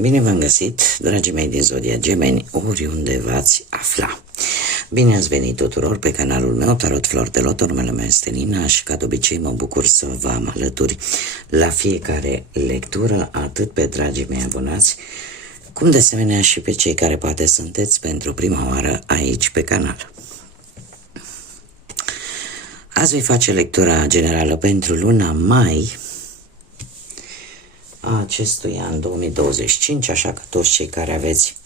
Bine v-am găsit, dragii mei din Zodia Gemeni, oriunde v-ați afla. Bine ați venit tuturor pe canalul meu, Tarot Flor de Loto, numele meu este Nina și ca de obicei mă bucur să vă am alături la fiecare lectură, atât pe dragii mei abonați, cum de asemenea și pe cei care poate sunteți pentru prima oară aici pe canal. Azi voi face lectura generală pentru luna mai a acestui an 2025, așa că toți cei care aveți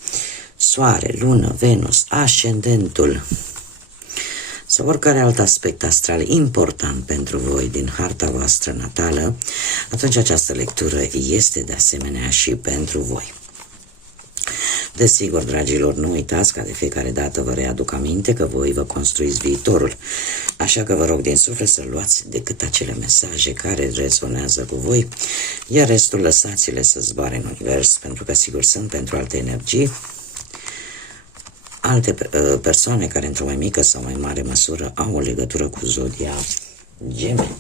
Soare, Lună, Venus, Ascendentul sau oricare alt aspect astral important pentru voi din harta voastră natală, atunci această lectură este de asemenea și pentru voi. Desigur, dragilor, nu uitați că de fiecare dată vă readuc aminte că voi vă construiți viitorul, așa că vă rog din suflet să luați decât acele mesaje care rezonează cu voi, iar restul lăsați-le să zboare în univers, pentru că sigur sunt pentru alte energii, alte persoane care într-o mai mică sau mai mare măsură au o legătură cu Zodia Gemeni.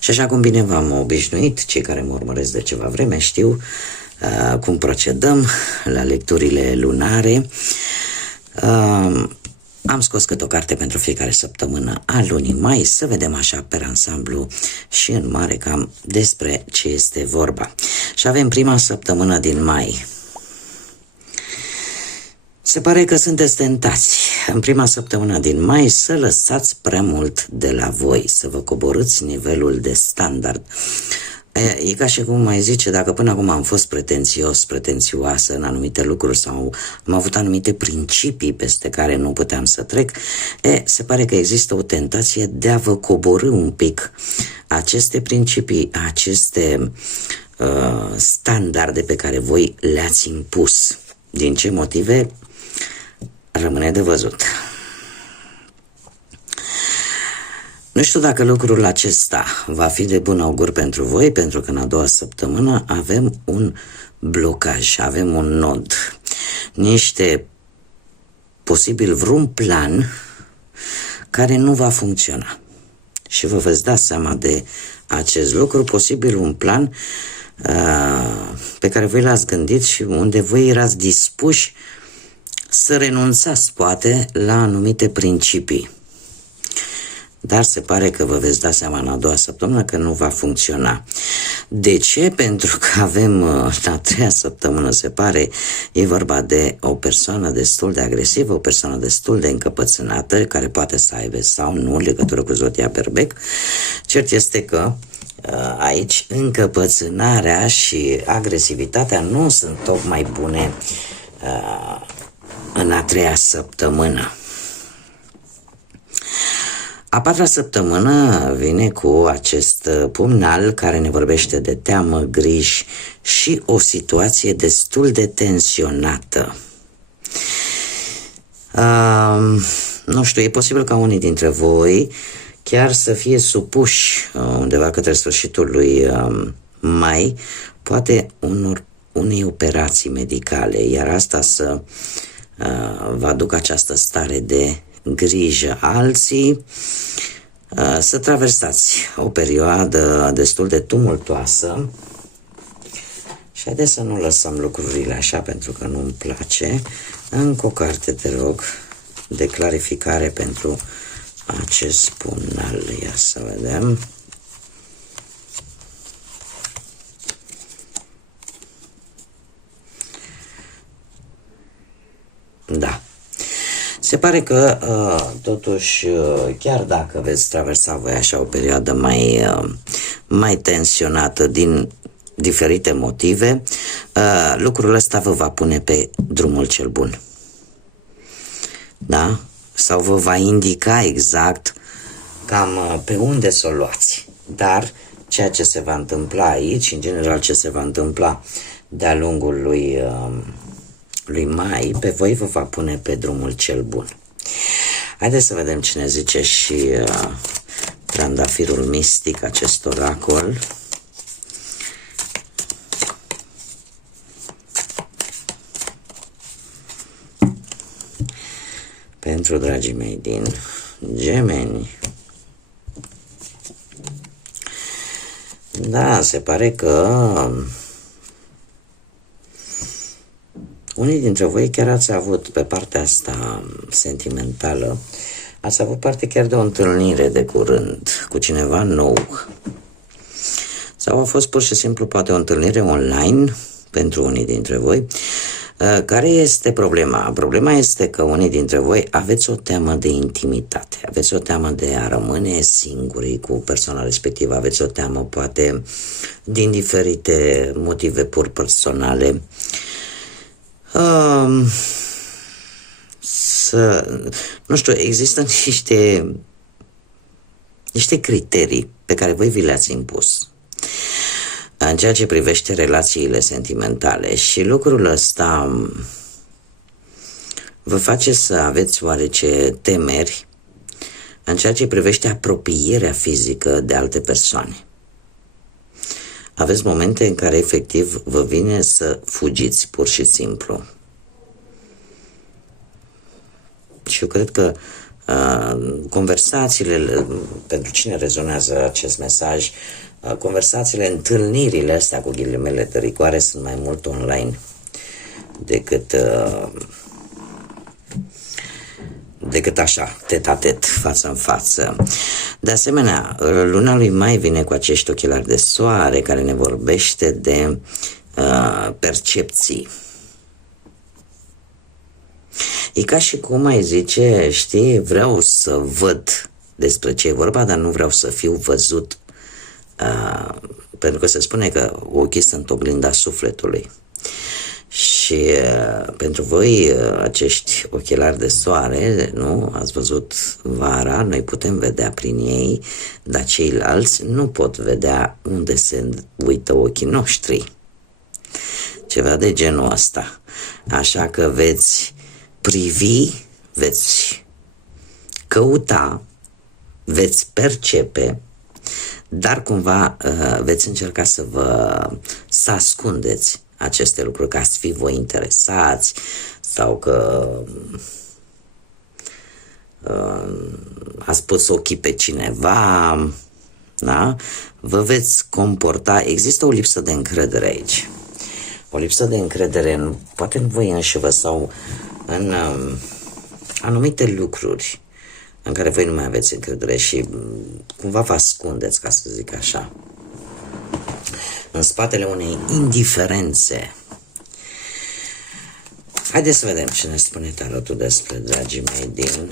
Și așa cum bine v-am obișnuit, cei care mă urmăresc de ceva vreme știu cum procedăm la lecturile lunare. Am scos câte o carte pentru fiecare săptămână a lunii mai, să vedem așa pe ansamblu și în mare cam despre ce este vorba. Și avem prima săptămână din mai. Se pare că sunteți tentați în prima săptămână din mai să lăsați prea mult de la voi, să vă coborâți nivelul de standard. E ca și cum mai zice, dacă până acum am fost pretențioasă în anumite lucruri sau am avut anumite principii peste care nu puteam să trec, se pare că există o tentație de a vă coborî un pic aceste principii, aceste standarde pe care voi le-ați impus. Din ce motive? Rămâne de văzut. Nu știu dacă lucrul acesta va fi de bun augur pentru voi, pentru că în a doua săptămână avem un blocaj, avem un nod, posibil vreun plan care nu va funcționa. Și vă veți da seama de acest lucru, posibil un plan pe care voi l-ați gândit și unde voi erați dispuși să renunțați poate la anumite principii. Dar se pare că vă veți da seama în a doua săptămână că nu va funcționa. De ce? Pentru că avem la treia săptămână, se pare, e vorba de o persoană destul de agresivă, o persoană destul de încăpățânată, care poate să aibă sau nu legătură cu Zodia Berbec. Cert este că aici încăpățânarea și agresivitatea nu sunt tocmai bune în a treia săptămână. A patra săptămână vine cu acest pumnal care ne vorbește de teamă, griji și o situație destul de tensionată. Nu știu, e posibil ca unii dintre voi chiar să fie supuși undeva către sfârșitul lui mai, poate unei operații medicale, iar asta să vă aducă această stare de grijă. Alții să traversați o perioadă destul de tumultoasă și haideți să nu lăsăm lucrurile așa, pentru că nu-mi place. Încă o carte, te rog, de clarificare pentru acest pumnal. Ia să vedem. Da. Se pare că, totuși, chiar dacă veți traversa voi așa o perioadă mai tensionată din diferite motive, lucrul ăsta vă va pune pe drumul cel bun. Da? Sau vă va indica exact cam pe unde să o luați. Dar ceea ce se va întâmpla aici, în general ce se va întâmpla de-a lungul lui mai, pe voi vă va pune pe drumul cel bun. Haideți să vedem ce ne zice și trandafirul mistic, acest oracol. Pentru dragii mei din Gemeni. Da, se pare că Unii dintre voi chiar ați avut pe partea asta sentimentală, ați avut parte chiar de o întâlnire de curând cu cineva nou. Sau a fost pur și simplu poate o întâlnire online pentru unii dintre voi. Care este problema? Problema este că unii dintre voi aveți o teamă de intimitate, aveți o teamă de a rămâne singuri cu persoana respectivă, aveți o teamă poate din diferite motive pur personale. Nu știu, există niște criterii pe care voi vi le-ați impus în ceea ce privește relațiile sentimentale și lucrul ăsta vă face să aveți oarece temeri în ceea ce privește apropierea fizică de alte persoane. Aveți momente în care efectiv vă vine să fugiți pur și simplu. Și eu cred că conversațiile, pentru cine rezonează acest mesaj, conversațiile, întâlnirile astea cu ghilimele de rigoare sunt mai mult online decât așa, tet-a-tet, față în față. De asemenea, luna lui Mai vine cu acești ochelari de soare care ne vorbește de percepții. E ca și cum ai zice, știi, vreau să văd despre ce e vorba, dar nu vreau să fiu văzut. Pentru că se spune că ochii sunt oglinda sufletului. Și pentru voi, acești ochelari de soare, nu? Ați văzut vara, noi putem vedea prin ei, dar ceilalți nu pot vedea unde se uită ochii noștri. Ceva de genul ăsta. Așa că veți privi, veți căuta, veți percepe, dar cumva veți încerca să ascundeți aceste lucruri, ca să fii voi interesați sau că ați pus ochii pe cineva, da? Vă veți comporta, există o lipsă de încredere aici. O lipsă de încredere poate în voi înșivă sau în anumite lucruri în care voi nu mai aveți încredere și cumva vă ascundeți, ca să zic așa, în spatele unei indiferențe. Haideți să vedem ce ne spune tarotul despre dragii mei din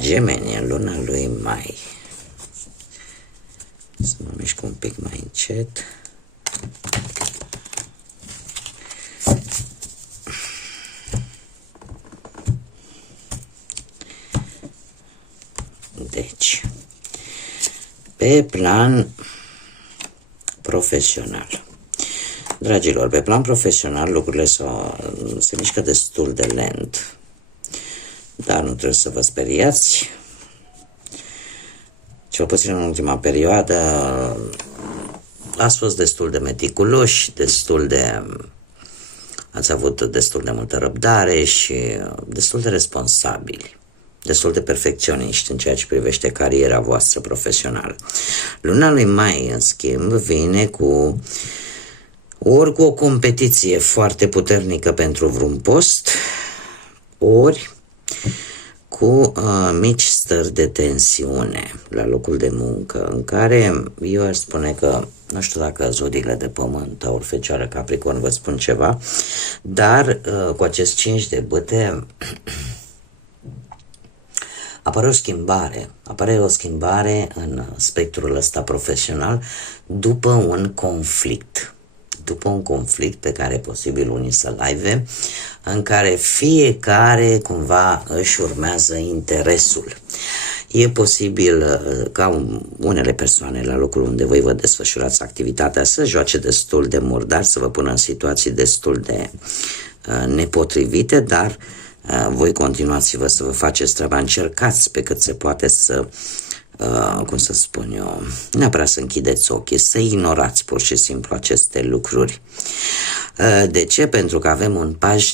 Gemeni în luna lui Mai. Să mă mișc un pic mai încet. Deci, pe plan profesional, dragilor, pe plan profesional lucrurile se mișcă destul de lent, dar nu trebuie să vă speriați. Cel puțin în ultima perioadă ați fost destul de meticuloși, ați avut destul de multă răbdare și destul de responsabili, destul de perfecționiști în ceea ce privește cariera voastră profesională. Luna lui Mai, în schimb, vine ori cu o competiție foarte puternică pentru vreun post, ori cu mici stări de tensiune la locul de muncă, în care eu aș spune că, nu știu dacă zodiile de pământ, Taur, Fecioară, Capricorn vă spun ceva, dar cu acest 5 de bâte apare o schimbare în spectrul ăsta profesional după un conflict pe care posibil unii să-l aibă, în care fiecare cumva își urmează interesul. E posibil ca unele persoane la locul unde voi vă desfășurați activitatea să joace destul de murdar, să vă pună în situații destul de nepotrivite, dar voi continuați-vă să vă faceți treaba, încercați pe cât se poate să, cum să spun eu, neapărat să închideți ochii, să ignorați pur și simplu aceste lucruri. De ce? Pentru că avem un paș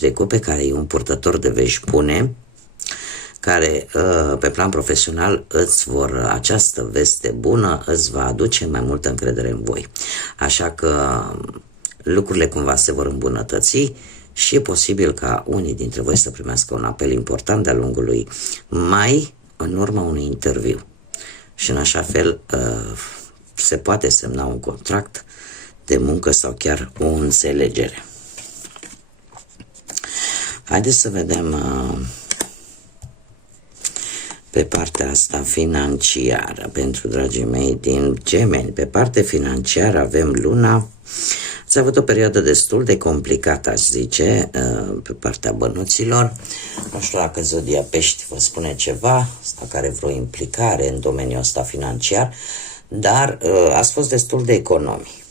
de cupe care e un purtător de vești bune, care pe plan profesional această veste bună îți va aduce mai multă încredere în voi. Așa că lucrurile cumva se vor îmbunătăți și e posibil ca unii dintre voi să primească un apel important de-a lungul lui mai, în urma unui interviu. Și în așa fel se poate semna un contract de muncă sau chiar o înțelegere. Haideți să vedem pe partea asta financiară pentru dragii mei din Gemeni. Pe partea financiară avem luna. Ați avut o perioadă destul de complicată, aș zice, pe partea bănuților. Nu știu dacă zodia Pești vă spune ceva, sau care vreo implicare în domeniul ăsta financiar, dar ați fost destul de economi.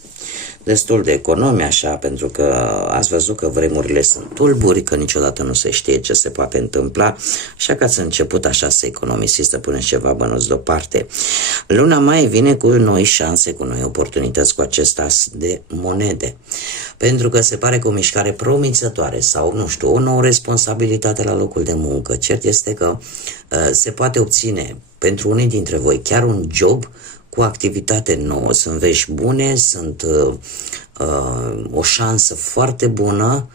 Destul de economi, așa, pentru că ați văzut că vremurile sunt tulburi, că niciodată nu se știe ce se poate întâmpla, așa că ați început așa să economisiți, să puneți ceva bănuți deoparte. Luna mai vine cu noi șanse, cu noi oportunități, cu acest as de monede, pentru că se pare că o mișcare promițătoare sau, nu știu, o nouă responsabilitate la locul de muncă. Cert este că se poate obține pentru unii dintre voi chiar un job cu activitate nouă. Sunt vești bune, sunt o șansă foarte bună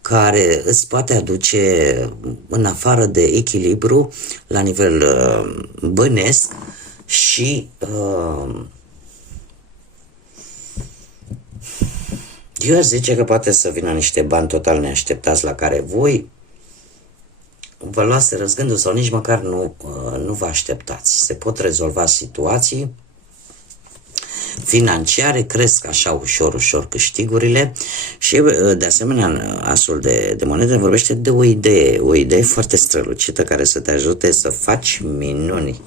care îți poate aduce în afară de echilibru la nivel bănesc și eu aș zice că poate să vină niște bani total neașteptați la care voi vă luați răzgândul sau nici măcar nu vă așteptați. Se pot rezolva situații financiare, cresc așa ușor câștigurile și de asemenea asul de monede vorbește de o idee foarte strălucită care să te ajute să faci minuni.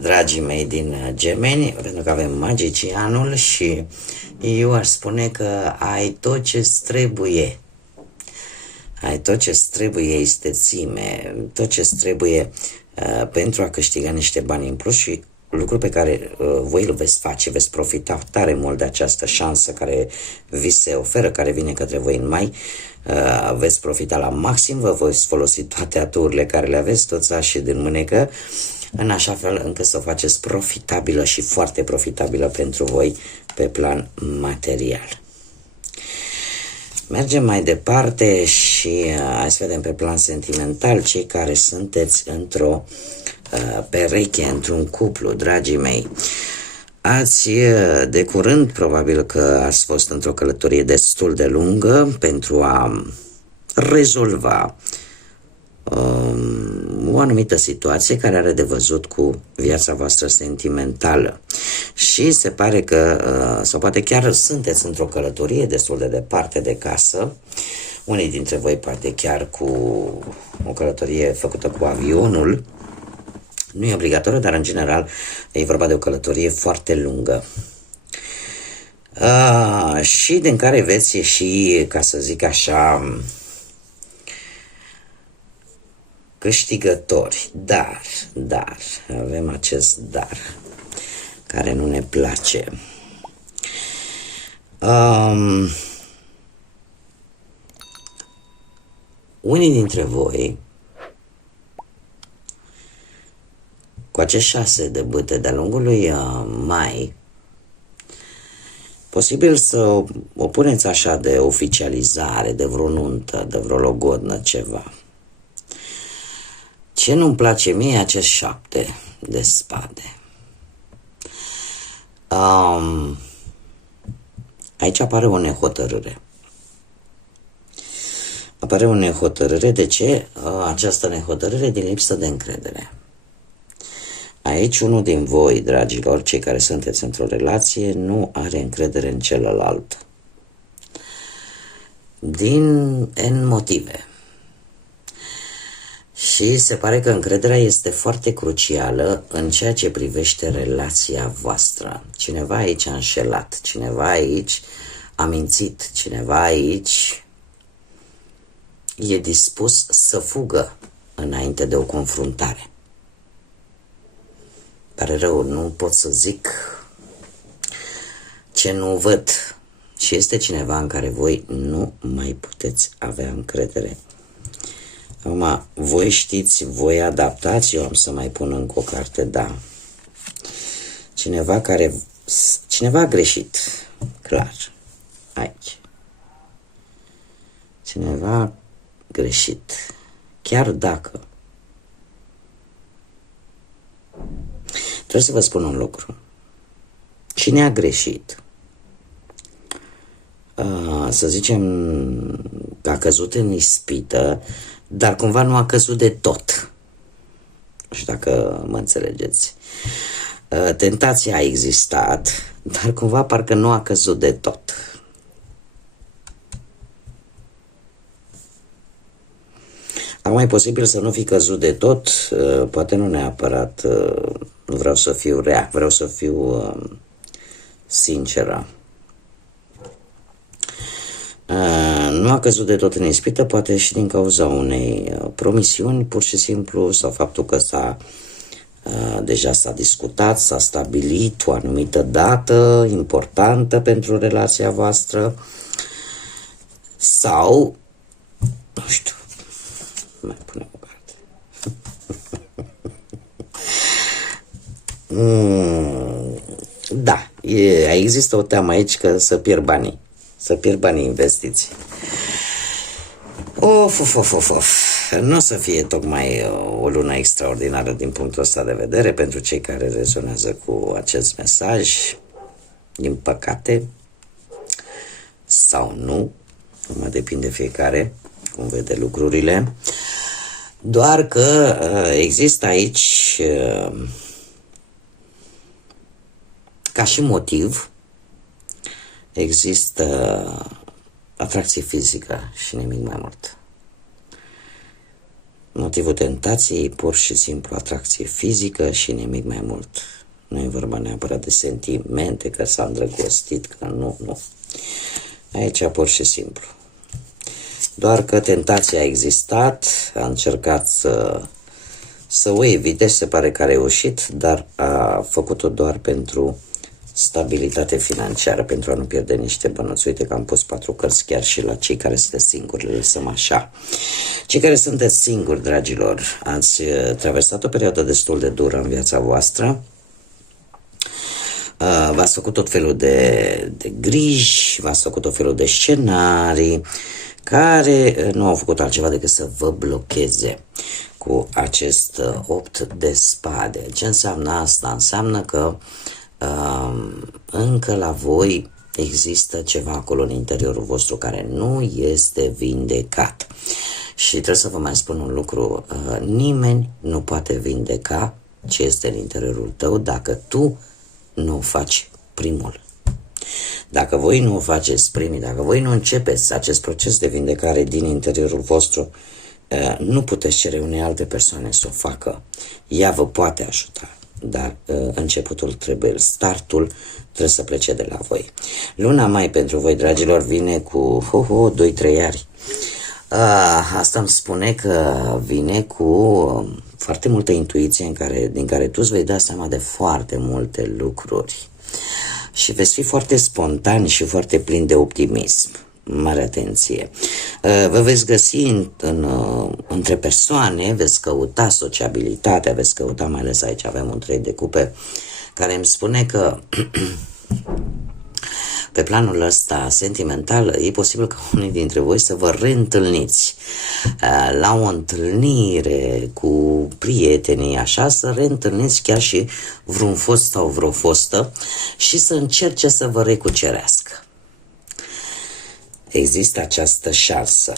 Dragii mei din Gemeni, pentru că avem magicianul și eu aș spune că ai tot ce-ți trebuie. Ai tot ce-ți trebuie, istețime, tot ce-ți trebuie pentru a câștiga niște bani în plus și lucru pe care voi îl veți face, veți profita tare mult de această șansă care vi se oferă, care vine către voi în mai, veți profita la maxim, vă veți folosi toate aturile care le aveți, toți așii din mânecă, în așa fel încât să o faceți profitabilă și foarte profitabilă pentru voi pe plan material. Mergem mai departe și hai să vedem pe plan sentimental cei care sunteți într-o pereche, într-un cuplu, dragii mei. Ați de curând, probabil că ați fost într-o călătorie destul de lungă pentru a rezolva o anumită situație care are de văzut cu viața voastră sentimentală. Și se pare că, sau poate chiar sunteți într-o călătorie destul de departe de casă, unii dintre voi poate chiar cu o călătorie făcută cu avionul. Nu e obligatoriu, dar în general e vorba de o călătorie foarte lungă. Și din care veți ieși, ca să zic așa, câștigători. Dar, avem acest dar care nu ne place. Unii dintre voi, cu acești 6 de bâte de-a lungul lui mai, posibil să o puneți așa de oficializare, de vreo nuntă, de vreo logodnă, ceva. Ce nu-mi place mie acest 7 de spade. Aici apare o nehotărâre. Apare o nehotărâre. De ce? Această nehotărâre din lipsă de încredere. Aici unul din voi, dragilor, cei care sunteți într-o relație, nu are încredere în celălalt. Din N motive. Și se pare că încrederea este foarte crucială în ceea ce privește relația voastră. Cineva aici a înșelat, cineva aici a mințit, cineva aici e dispus să fugă înainte de o confruntare. Pare rău, nu pot să zic ce nu văd. Și este cineva în care voi nu mai puteți avea încredere. Acum, voi știți, voi adaptați, eu am să mai pun încă o carte, da. Cineva a greșit, clar. aici. Cineva greșit. Chiar dacă. Trebuie să vă spun un lucru. Cine a greșit, să zicem că a căzut în ispită, dar cumva nu a căzut de tot. Nu știu dacă mă înțelegeți. Tentația a existat, dar cumva parcă nu a căzut de tot. Acum e posibil să nu fi căzut de tot, poate nu neapărat, nu vreau să fiu rea, vreau să fiu sinceră. Nu a căzut de tot în ispită, poate și din cauza unei promisiuni, pur și simplu, sau faptul că deja s-a discutat, s-a stabilit o anumită dată importantă pentru relația voastră, sau, nu știu, mai punem o carte. Da, există o teamă aici că să pierd banii. Să pierd banii investiți. Nu o să fie tocmai o lună extraordinară din punctul ăsta de vedere pentru cei care rezonează cu acest mesaj. Din păcate, sau nu, acum depinde fiecare cum vede lucrurile. Doar că există aici, ca și motiv, există atracție fizică și nimic mai mult. Motivul tentației, pur și simplu atracție fizică și nimic mai mult. Nu e vorba neapărat de sentimente, că s-a îndrăgostit, că nu. Aici pur și simplu. Doar că tentația a existat, a încercat să o evite, se pare că a reușit, dar a făcut-o doar pentru stabilitate financiară, pentru a nu pierde niște bănuți. Uite că am pus 4 cărți chiar și la cei care sunteți singuri, le lăsăm așa. Cei care sunteți singuri, dragilor, ați traversat o perioadă destul de dură în viața voastră, v-ați făcut tot felul de griji, v-ați făcut tot felul de scenarii care nu au făcut altceva decât să vă blocheze cu acest 8 de spade. Ce înseamnă asta? Înseamnă că încă la voi există ceva acolo în interiorul vostru care nu este vindecat. Și trebuie să vă mai spun un lucru, nimeni nu poate vindeca ce este în interiorul tău dacă tu nu o faci primul. Dacă voi nu o faceți primii, dacă voi nu începeți acest proces de vindecare din interiorul vostru, nu puteți cere unei alte persoane să o facă. Ea vă poate ajuta, dar începutul trebuie, startul trebuie să plece de la voi. Luna mai pentru voi, dragilor, vine cu 2-3 ani. Asta îmi spune că vine cu foarte multă intuiție din care tu îți vei da seama de foarte multe lucruri. Și veți fi foarte spontani și foarte plini de optimism. Mare atenție. Vă veți găsi între persoane, veți căuta sociabilitatea, veți căuta, mai ales aici avem un 3 de cupe, care îmi spune că pe planul ăsta sentimental e posibil ca unii dintre voi să vă reîntâlniți la o întâlnire cu prietenii, așa, să reîntâlniți chiar și vreun fost sau vreo fostă și să încerce să vă recucerească. Există această șansă.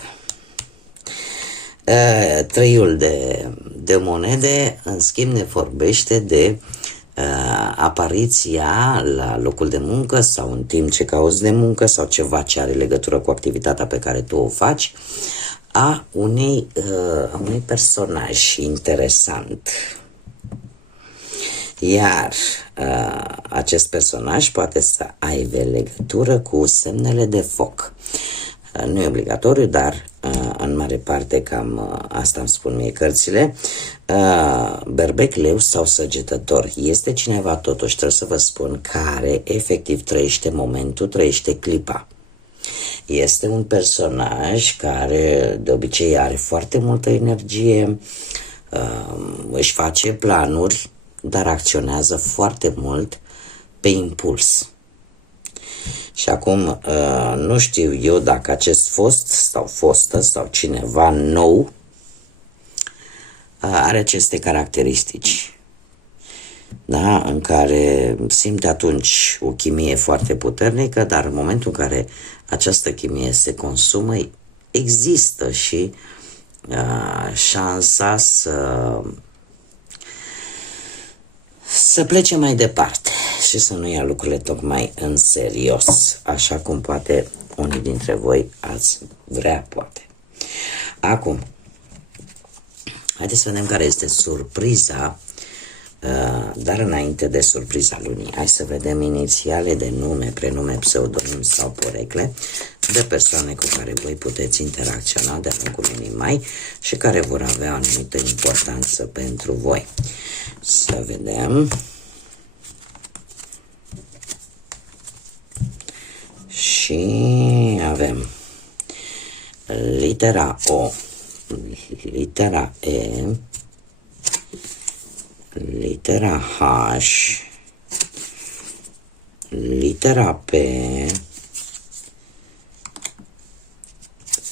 Treiul de monede, în schimb, ne vorbește de apariția la locul de muncă sau în timp ce cauți de muncă sau ceva ce are legătură cu activitatea pe care tu o faci, a unui personaj interesant. Iar acest personaj poate să aibă legătură cu semnele de foc. Nu e obligatoriu, dar în mare parte cam asta îmi spun mie cărțile. Berbec, leu sau săgetător. Este cineva, totuși trebuie să vă spun, care efectiv trăiește momentul, trăiește clipa. Este un personaj care de obicei are foarte multă energie, își face planuri, dar acționează foarte mult pe impuls. Și acum nu știu eu dacă acest fost sau fostă sau cineva nou are aceste caracteristici, da? În care simte atunci o chimie foarte puternică, dar în momentul în care această chimie se consumă, există și șansa să plece mai departe și să nu ia lucrurile tocmai în serios, așa cum poate unii dintre voi ați vrea, poate. Acum, haideți să vedem care este surpriza, dar înainte de surpriza lunii, hai să vedem inițiale de nume, prenume, pseudonim sau porecle de persoane cu care voi puteți interacționa de-a lungul lunii mai și care vor avea o anumită importanță pentru voi. Să vedem. Și avem litera O, litera E, litera H, litera P,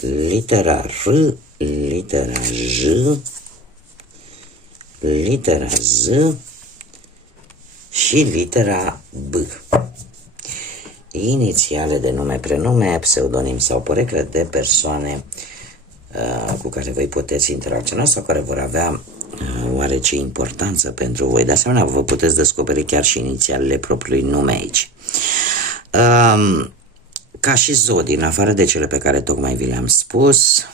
litera R, litera J, litera Z și litera B. Inițiale de nume, prenume, pseudonim sau porecle de persoane cu care voi puteți interacționa sau care vor avea oarece importanță pentru voi. De asemenea, vă puteți descoperi chiar și inițialele propriului nume aici. Ca și zodii, în afară de cele pe care tocmai vi le-am spus,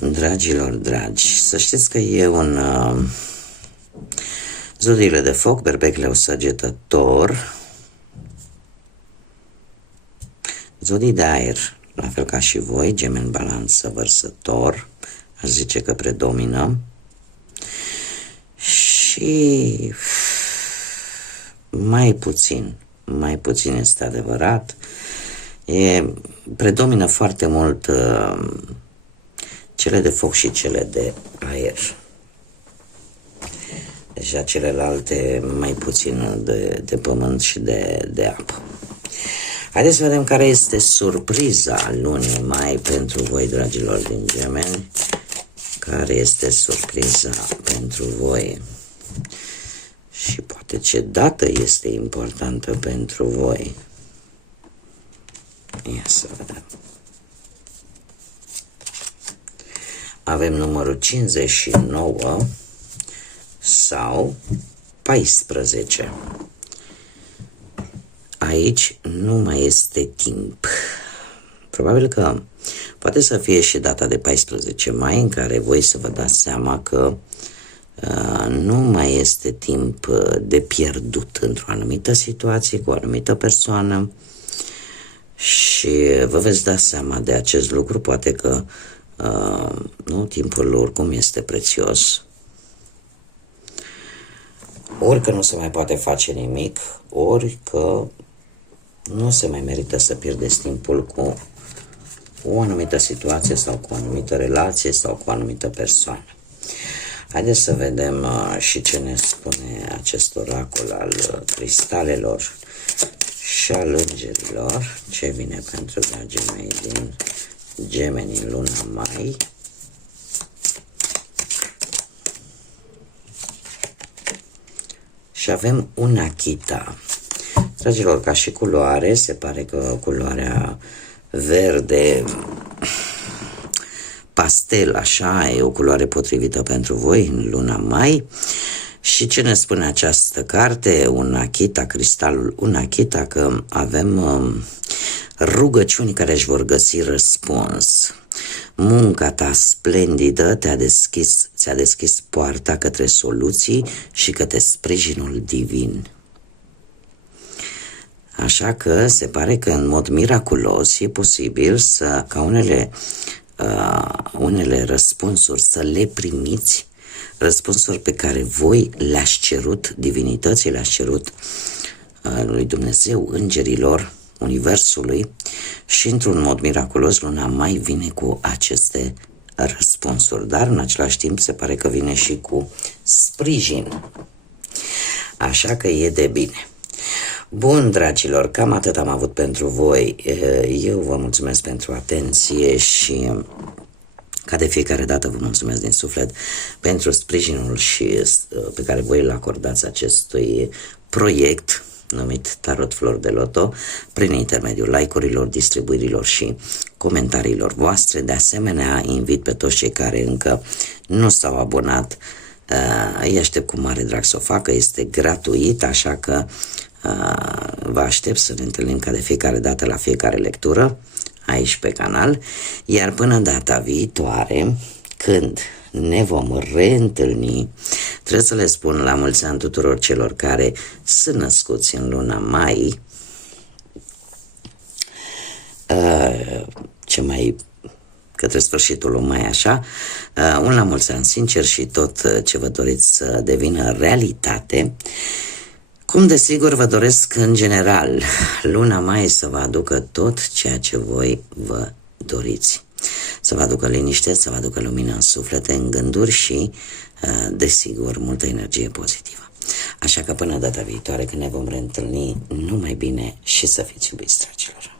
dragilor dragi, să știți că e un zodiile de foc, Berbec, Leu, Săgetător, zodii de aer, la fel ca și voi, Gemeni, Balanță, Vărsător, aș zice că predomină, și mai puțin este adevărat, predomină foarte mult cele de foc și cele de aer. Deja celelalte mai puțin de pământ și de apă. Haideți să vedem care este surpriza lunii mai pentru voi, dragilor din Gemeni. Care este surpriza pentru voi? Și poate ce dată este importantă pentru voi. Ia să vedem. Avem numărul 59 sau 14. Aici nu mai este timp. Probabil că poate să fie și data de 14 mai în care voi să vă dați seama că nu mai este timp de pierdut într-o anumită situație cu o anumită persoană și vă veți da seama de acest lucru. Poate că timpul oricum este prețios, ori că nu se mai poate face nimic, ori că nu se mai merită să pierdeți timpul cu o anumită situație sau cu o anumită relație sau cu o anumită persoană. Haideți să vedem și ce ne spune acest oracol al cristalelor și al îngerilor, ce vine pentru dragii mei din Gemeni în luna mai. Și avem un Akita. Dragilor, ca și culoare, se pare că culoarea verde pastel, așa, e o culoare potrivită pentru voi în luna mai. Și ce ne spune această carte? Un Akita, cristalul un Akita, că avem rugăciuni care își vor găsi răspuns. Munca ta splendidă ți-a deschis poarta către soluții și către sprijinul divin. Așa că se pare că în mod miraculos e posibil ca unele răspunsuri să le primiți, răspunsuri pe care voi le-ați cerut, divinității le-ați cerut lui Dumnezeu, îngerilor, universului, și într-un mod miraculos luna mai vine cu aceste răspunsuri, dar în același timp se pare că vine și cu sprijin. așa că e de bine. Bun, dragilor, cam atât am avut pentru voi. Eu vă mulțumesc pentru atenție și ca de fiecare dată vă mulțumesc din suflet pentru sprijinul și pe care voi îl acordați acestui proiect numit Tarot Flori de Loto prin intermediul like-urilor, distribuirilor și comentariilor voastre. De asemenea, invit pe toți cei care încă nu s-au abonat, îi aștept cu mare drag să o facă, este gratuit, așa că vă aștept să ne întâlnim ca de fiecare dată la fiecare lectură aici pe canal, iar până data viitoare, când ne vom reîntâlni, trebuie să le spun la mulți ani tuturor celor care sunt născuți în luna mai, ce mai către sfârșitul lui mai așa, un la mulți ani sincer și tot ce vă doriți să devină realitate. Cum desigur vă doresc în general luna mai să vă aducă tot ceea ce voi vă doriți. Să vă aducă liniște, să vă aducă lumină în suflete, în gânduri și, desigur, multă energie pozitivă. Așa că până data viitoare când ne vom reîntâlni, numai bine și să fiți iubiți, dragilor!